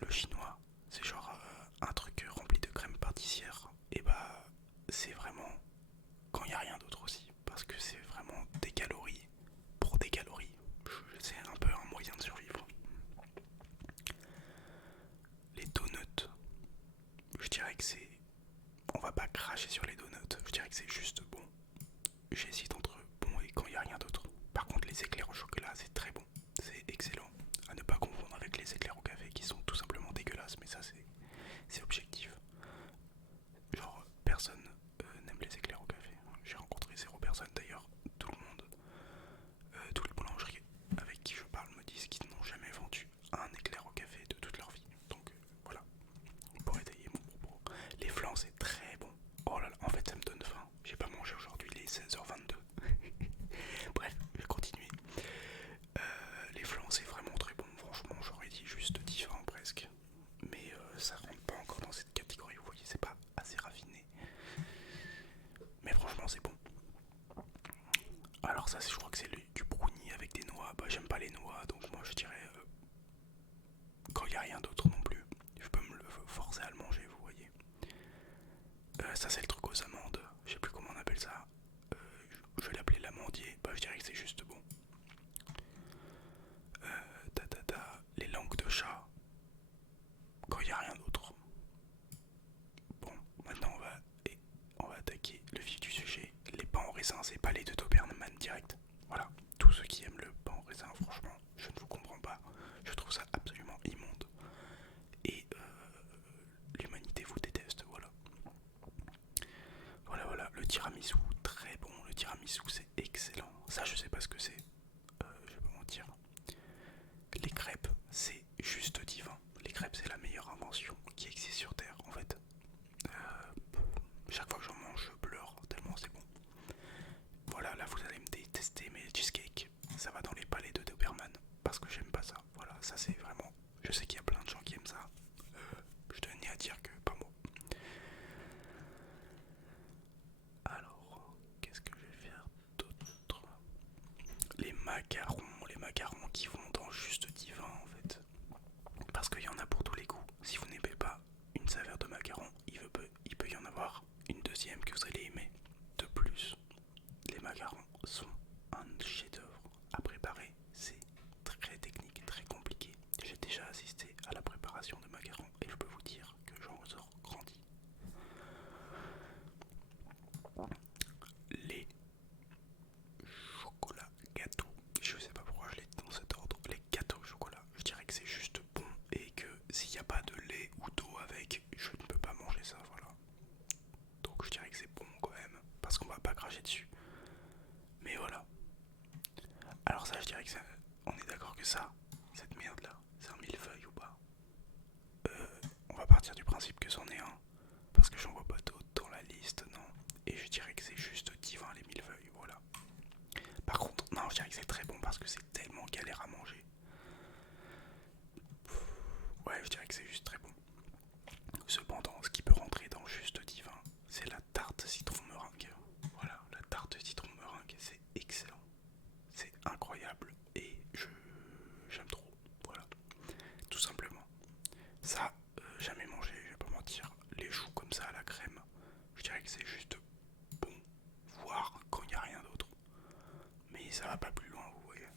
c'est le chinois. C'est genre un truc rempli de crème pâtissière. Et bah, c'est vraiment quand il n'y a rien d'autre aussi. Parce que c'est vraiment des calories pour des calories. C'est un peu un moyen de survivre. Les donuts, je dirais que c'est. On va pas cracher sur les donuts. Je dirais que c'est juste bon. J'hésite entre bon et quand il n'y a rien d'autre. Par contre, les éclairs au chocolat, c'est très bon. C'est excellent. À ne pas confondre avec les éclairs au café qui sont tout simplement dégueulasses. Mais ça, c'est objectif. Genre, personne n'aime les éclairs au café. J'ai rencontré zéro personne d'ailleurs. Tout le monde, tous les boulangeries avec qui je parle me disent qu'ils n'ont jamais vendu un éclair au café de toute leur vie. Donc voilà, pour étayer mon propos. Les flancs, c'est très bon. Oh là là, en fait, ça me donne faim. J'ai pas mangé aujourd'hui, il est 16h22. Bref, je vais continuer. Les flancs, c'est vraiment très bon. Franchement, j'aurais dit juste 10 francs presque. Mais ça rentre pas encore dans cette catégorie. Vous voyez, c'est pas assez raffiné. Mais franchement, c'est bon. Alors, ça, je crois que c'est du brownie avec des noix. Bah, j'aime pas les noix, donc moi je dirais quand il n'y a rien d'autre non plus. Je peux me le forcer à le manger, vous voyez. Ça, c'est le truc aux amandes. Je sais plus comment on appelle ça. Euh, je vais l'appeler l'amandier. Bah, je dirais que c'est juste bon. Les langues de chat. Quand il n'y a rien d'autre. Bon, maintenant on va attaquer le vif du sujet. Les pains au raisin, c'est pas les de Doberman direct. Voilà, tous ceux qui aiment le pain au raisin, franchement, je ne vous comprends pas. Je trouve ça absolument immonde. Et l'humanité vous déteste, voilà. Voilà, le tiramisu, très bon. Le tiramisu, c'est excellent. Ça, je sais pas ce que c'est. Je vais pas mentir. Les crêpes, c'est juste divin. Les crêpes, c'est la meilleure invention qui existe sur Terre, en fait. Chaque fois que j'en mange, je pleure tellement c'est bon. Voilà, là vous allez me détester, mais les cheesecakes, ça va dans les palais de Doberman. Parce que j'aime pas ça. Voilà, ça c'est vraiment. Je sais qu'il y a plein de gens qui aiment ça. Je tenais à dire que pas moi. Alors, qu'est-ce que je vais faire d'autre? Les macarons qui vont dans juste divin en fait. Parce qu'il y en a pour tous les goûts. Si vous n'aimez pas une saveur de macaron, il peut y en avoir une deuxième que vous allez aimer. De plus, les macarons sont un chef-d'œuvre à préparer. C'est très technique, très compliqué. J'ai déjà assisté à la préparation de macarons et je peux vous dire que j'en ressors grandi. Les chocolats gâteaux, je sais pas pourquoi je l'ai dit dans cet ordre. Les gâteaux au chocolat, je dirais que c'est juste bon et que s'il n'y a pas de lait ou d'eau avec, je ne peux pas manger ça, voilà. Donc je dirais que c'est bon quand même, parce qu'on va pas cracher dessus. Mais voilà. Alors ça, je dirais que ça, on est d'accord que ça, cette merde là, c'est un millefeuille ou pas? On va partir du principe que c'en est un, parce que j'en vois pas d'autres dans la liste, non. Et je dirais que c'est juste divin les millefeuilles, voilà. Par contre, non, je dirais que c'est très bon parce que c'est tellement galère à manger. Ouais, je dirais que c'est juste très bon. Cependant, ce qui peut rentrer dans juste divin, c'est la tarte citron meringue. Voilà, la tarte citron meringue, c'est excellent. C'est incroyable et j'aime trop. Voilà, tout simplement. Ça, jamais mangé, je vais pas mentir. Les choux comme ça à la crème, je dirais que c'est juste bon, voire quand il n'y a rien d'autre. Mais ça va pas plus loin, vous voyez.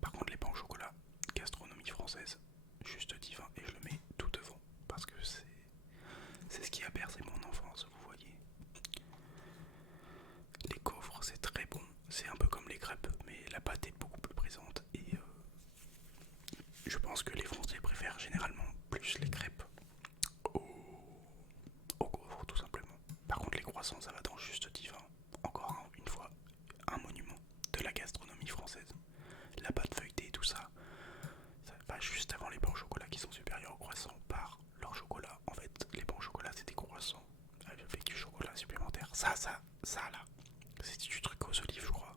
Par contre, les pains au chocolat, gastronomie française, juste divin et je le mets tout devant parce que c'est ce qui a bercé mon enfance, vous voyez. Les gaufres, c'est très bon, c'est un peu comme les crêpes, mais la pâte est beaucoup plus présente et je pense que les Français préfèrent généralement plus les crêpes aux, aux gaufres, tout simplement. Par contre, les croissants, ça va dans juste divin. Encore une fois, un monument de la gastronomie française. La pâte feuilletée, tout ça, ça va juste avant les pains au chocolat qui sont supérieurs aux croissants par leur chocolat. En fait, les pains au chocolat, c'est des croissants avec du chocolat supplémentaire. Ça là, c'est du truc aux olives, je crois.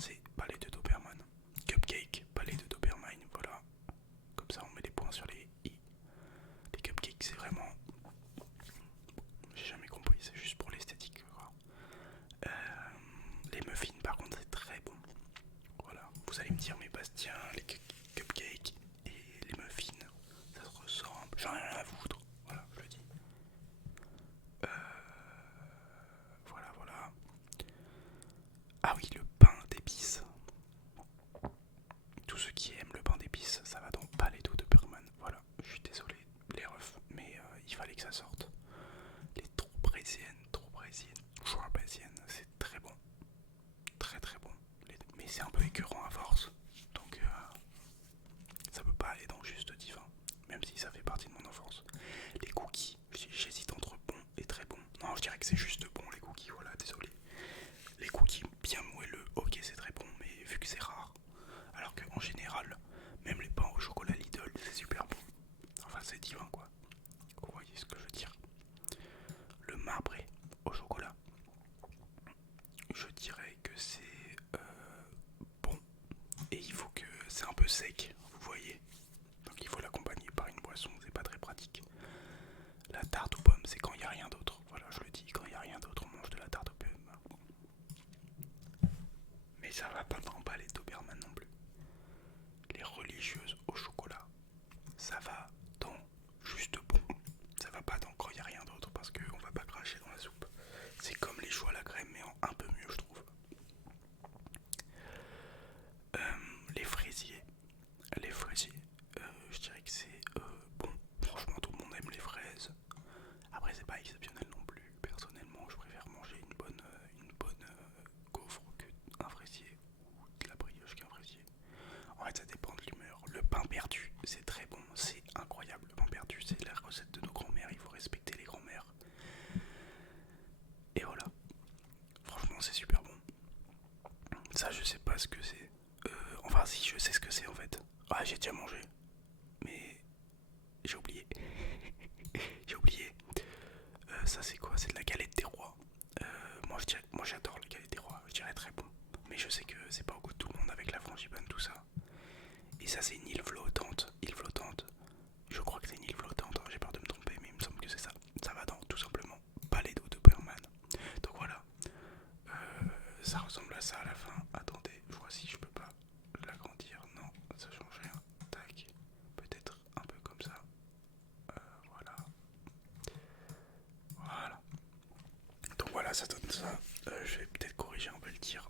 C'est palais de Doberman. Cupcake, palais de Doberman, voilà. Comme ça, on met les points sur les i. Les cupcakes, c'est vraiment. J'ai jamais compris, c'est juste pour l'esthétique, quoi. Les muffins, par contre, c'est très bon. Voilà, vous allez me dire, mais Bastien, les cupcakes et les que c'est rare. Alors qu'en général, même les pains au chocolat Lidl, c'est super bon. Enfin, c'est divin quoi. Vous voyez ce que je veux dire. Le marbré au chocolat, je dirais que c'est bon. Et il faut que c'est un peu sec, vous voyez. Donc il faut l'accompagner par une boisson, c'est pas très pratique. La tarte aux pommes, c'est quand il n'y a rien d'autre. Voilà, je le dis, quand il n'y a rien d'autre, on mange de la tarte aux pommes. Mais ça va pas m'emballer Doberman non plus. Les religieuses au chocolat, ça va dans juste bon. Ça va pas dans quand il n'y a rien d'autre parce qu'on va pas cracher dans la soupe. C'est comme les choux à la crème, mais en un peu mieux, je trouve. Euh, les fraisiers. Les fraisiers, je dirais que c'est bon. Franchement, tout le monde aime les fraises. Après, c'est pas exceptionnel non plus. Personnellement, je préfère manger une bonne gaufre qu'un fraisier ou de la brioche qu'un fraisier. En fait, ça dépend de l'humeur. Le pain perdu, c'est très bon, c'est incroyable. Le pain perdu, c'est la recette de nos grands-mères. Il faut respecter les grands-mères. Et voilà. Franchement, c'est super bon. Ça, je sais pas ce que c'est. Enfin, si, je sais ce que c'est en fait. Ah, j'ai déjà mangé. Mais j'ai oublié. J'ai oublié. Ça, c'est quoi? C'est de la galette des rois. Moi, j'adore la galette des rois. Je dirais très bon. Mais je sais que c'est pas au goût de tout le monde avec la frangipane, tout ça. Et ça, c'est une île flottante. Île flottante. Je crois que c'est une île flottante. J'ai peur de me tromper, mais il me semble que c'est ça. Ça va dans tout simplement Palais d'eau de Doberman. Donc voilà. Ça ressemble à ça à la fin. Attendez, je vois si je peux pas l'agrandir. Non, ça change rien. Tac. Peut-être un peu comme ça. Voilà. Voilà. Donc voilà, ça donne ça. Je vais peut-être corriger un peu le tir